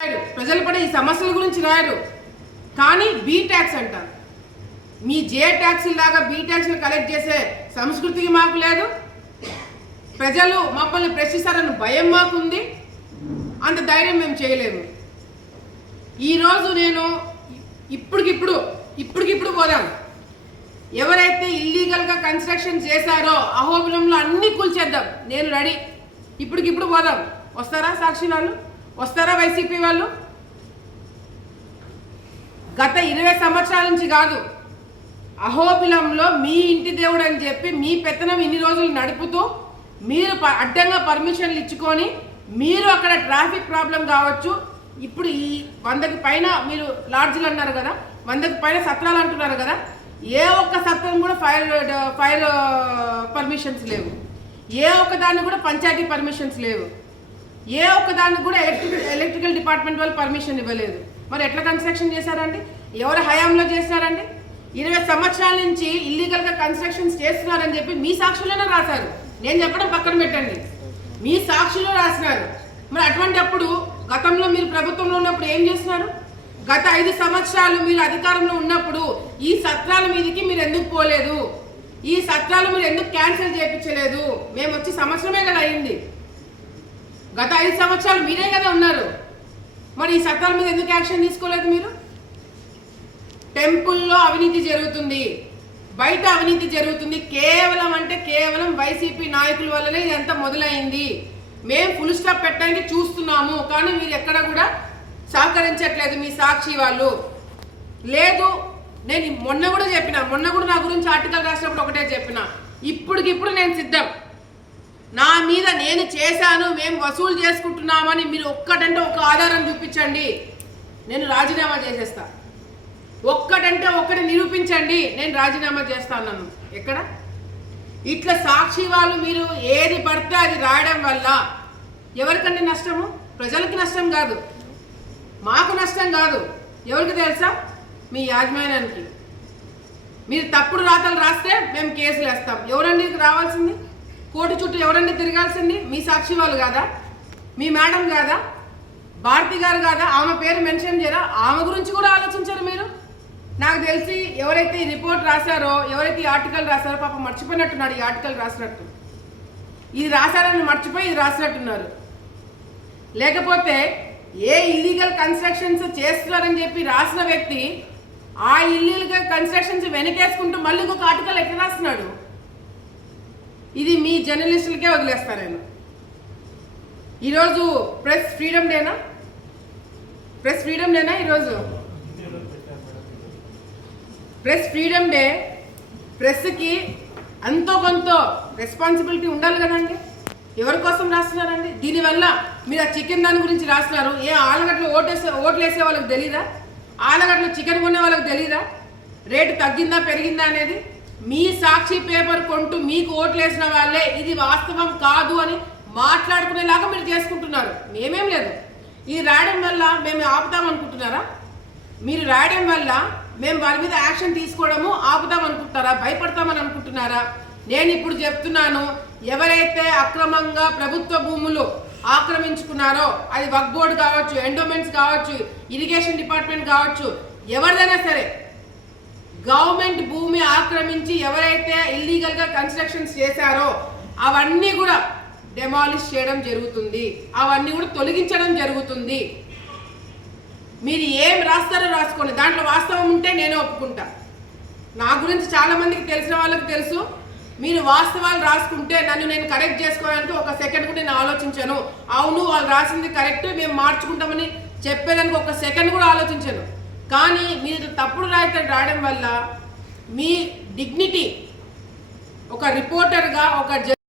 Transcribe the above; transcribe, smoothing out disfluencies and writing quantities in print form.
ప్రజలు పడే ఈ సమస్యల గురించి రాయరు, కానీ బీ ట్యాక్స్ అంటారు. మీ జే ట్యాక్స్ లాగా బీ ట్యాక్స్ని కలెక్ట్ చేసే సంస్కృతికి మాకు లేదు. ప్రజలు మమ్మల్ని ప్రశ్నిస్తారని భయం మాకుంది. అంత ధైర్యం మేము చేయలేము. ఈరోజు నేను ఇప్పటికిప్పుడు పోదాం. ఎవరైతే ఇల్లీగల్గా కన్స్ట్రక్షన్ చేశారో అహోబిలంలో అన్ని కూల్చేద్దాం. నేను రెడీ. ఇప్పటికిప్పుడు పోదాం. వస్తారా సాక్షి వాళ్ళు? వస్తారా వైసీపీ వాళ్ళు? గత 20 సంవత్సరాల నుంచి కాదు, అహోబిలంలో మీ ఇంటి దేవుడు అని చెప్పి మీ పెత్తనం ఇన్ని రోజులు నడుపుతూ మీరు అడ్డంగా పర్మిషన్లు ఇచ్చుకొని మీరు అక్కడ ట్రాఫిక్ ప్రాబ్లం కావచ్చు. ఇప్పుడు ఈ 100కి పైన మీరు లాడ్జ్లు అన్నారు కదా, 100కి పైన సత్రాలు అంటున్నారు కదా, ఏ ఒక్క సత్రం కూడా ఫైర్ పర్మిషన్స్ లేవు. ఏ ఒక్క దానికి కూడా పంచాయతీ పర్మిషన్స్ లేవు. ఏ ఒక్క దానికి కూడా ఎలక్ట్రికల్ డిపార్ట్మెంట్ వాళ్ళు పర్మిషన్ ఇవ్వలేదు. మరి ఎట్లా కన్స్ట్రక్షన్ చేశారండి? ఎవరు హయాంలో చేశారండి? 20 సంవత్సరాల నుంచి ఇల్లీగల్గా కన్స్ట్రక్షన్స్ చేస్తున్నారని చెప్పి మీ సాక్షుల్లోనే రాశారు. నేను చెప్పడం పక్కన పెట్టండి, మీ సాక్షులు రాసినారు. మరి అటువంటి అప్పుడు గతంలో మీరు ప్రభుత్వంలో ఉన్నప్పుడు ఏం చేస్తున్నారు? గత 5 సంవత్సరాలు మీరు అధికారంలో ఉన్నప్పుడు ఈ సత్రాల మీదకి మీరు ఎందుకు పోలేదు? ఈ సత్రాలు మీరు ఎందుకు క్యాన్సిల్ చేయించలేదు? మేము వచ్చి సంవత్సరమే కదా అయింది. గత 5 సంవత్సరాలు మీరే కదా ఉన్నారు. మరి ఈ సత్రాల మీద ఎందుకు యాక్షన్ తీసుకోలేదు మీరు? టెంపుల్లో అవినీతి జరుగుతుంది, బయట అవినీతి జరుగుతుంది. కేవలం వైసీపీ నాయకుల వల్లనే ఇదంతా మొదలైంది. మేము ఫుల్ స్టాప్ పెట్టడానికి చూస్తున్నాము, కానీ మీరు ఎక్కడ కూడా సహకరించట్లేదు మీ సాక్షి వాళ్ళు. లేదు, నేను మొన్న కూడా నా గురించి ఆర్టికల్ రాసినప్పుడు ఒకటే చెప్పిన, ఇప్పటికిప్పుడు నేను సిద్ధం. నా మీద నేను చేశాను, మేము వసూలు చేసుకుంటున్నామని మీరు ఒక్కటంటే ఒక ఆధారం చూపించండి, నేను రాజీనామా చేసేస్తా. ఒక్కటంటే ఒక్కటి నిరూపించండి, నేను రాజీనామా చేస్తాను. ఎక్కడ ఇట్లా సాక్షి వాళ్ళు మీరు ఏది పడితే అది రాయడం వల్ల ఎవరికంటే నష్టము? ప్రజలకి నష్టం కాదు, మాకు నష్టం కాదు. ఎవరికి తెలుసా? మీ యాజమాన్యానికి. మీరు తప్పుడు రాతలు రాస్తే మేము కేసులు వేస్తాం. ఎవరండి రావాల్సింది? కోర్టు చుట్టూ ఎవరండి తిరగాల్సింది? మీ సాక్షి వాళ్ళు కాదా? మీ మేడం కాదా? భారతి గారు కాదా? ఆమె పేరు మెన్షన్ చేయరా? ఆమె గురించి కూడా ఆలోచించారు మీరు. నాకు తెలిసి ఎవరైతే ఈ రిపోర్ట్ రాశారో, ఎవరైతే ఈ ఆర్టికల్ రాశారో పాపం మర్చిపోయినట్టున్నాడు. ఈ ఆర్టికల్ రాసినట్టు, ఇది రాశారని మర్చిపోయి ఇది రాసినట్టున్నారు. లేకపోతే ఏ ఇల్లీగల్ కన్స్ట్రక్షన్స్ చేస్తున్నారని చెప్పి రాసిన వ్యక్తి ఆ ఇల్లీగల్ కన్స్ట్రక్షన్స్ వెనకేసుకుంటూ మళ్ళీ ఇంకొక ఆర్టికల్ ఎట్లా రాస్తున్నాడు? ఇది మీ జర్నలిస్టులకే వదిలేస్తాను నేను. ఈరోజు ప్రెస్ ఫ్రీడమ్ డేనా? ఈరోజు ప్రెస్ ఫ్రీడమ్ డే. ప్రెస్కి అంతో కొంత రెస్పాన్సిబిలిటీ ఉండాలి కదండి. ఎవరి కోసం రాస్తున్నారండి? దీనివల్ల మీరు ఆ చికెన్ దాని గురించి రాస్తున్నారు. ఏ ఆలగడ్డలో ఓట్లు వేసే వాళ్ళకి తెలీదా? ఆలగడ్డలో చికెన్ కొనే వాళ్ళకి తెలీదా రేటు తగ్గిందా పెరిగిందా అనేది? మీ సాక్షి పేపర్ కొంటూ మీకు ఓట్లు వేసిన వాళ్ళే ఇది వాస్తవం కాదు అని మాట్లాడుకునేలాగా మీరు చేసుకుంటున్నారు. మేమేం లేదు. ఇది రాయడం వల్ల మేము ఆపుతామనుకుంటున్నారా? మీరు రాయడం వల్ల మేము వాళ్ళ మీద యాక్షన్ తీసుకోవడము ఆపుతామనుకుంటున్నారా? భయపడతామని అనుకుంటున్నారా? నేను ఇప్పుడు చెప్తున్నాను, ఎవరైతే అక్రమంగా ప్రభుత్వ భూములు ఆక్రమించుకున్నారో, అది వక్ఫ్ బోర్డు కావచ్చు, ఎండోమెంట్స్ కావచ్చు, ఇరిగేషన్ డిపార్ట్మెంట్ కావచ్చు, ఎవరిదైనా సరే గవర్నమెంట్ భూమి ఆక్రమించి ఎవరైతే ఇల్లీగల్గా కన్స్ట్రక్షన్స్ చేశారో అవన్నీ కూడా డెమాలిష్ చేయడం జరుగుతుంది, అవన్నీ కూడా తొలగించడం జరుగుతుంది. మీరు ఏం రాస్తారో రాసుకోండి, దాంట్లో వాస్తవం ఉంటే నేను ఒప్పుకుంటా. నా గురించి చాలా మందికి తెలిసిన వాళ్ళకి తెలుసు. మీరు వాస్తవాలు రాసుకుంటే నన్ను నేను కరెక్ట్ చేసుకోవడానికి ఒక సెకండ్ కూడా నేను ఆలోచించాను. అవును వాళ్ళు రాసింది కరెక్ట్, మేము మార్చుకుంటామని చెప్పేదానికి ఒక సెకండ్ కూడా ఆలోచించాను. కానీ మీరు తప్పుడు రాయడం వల్ల మీ డిగ్నిటీ ఒక రిపోర్టర్గా, ఒక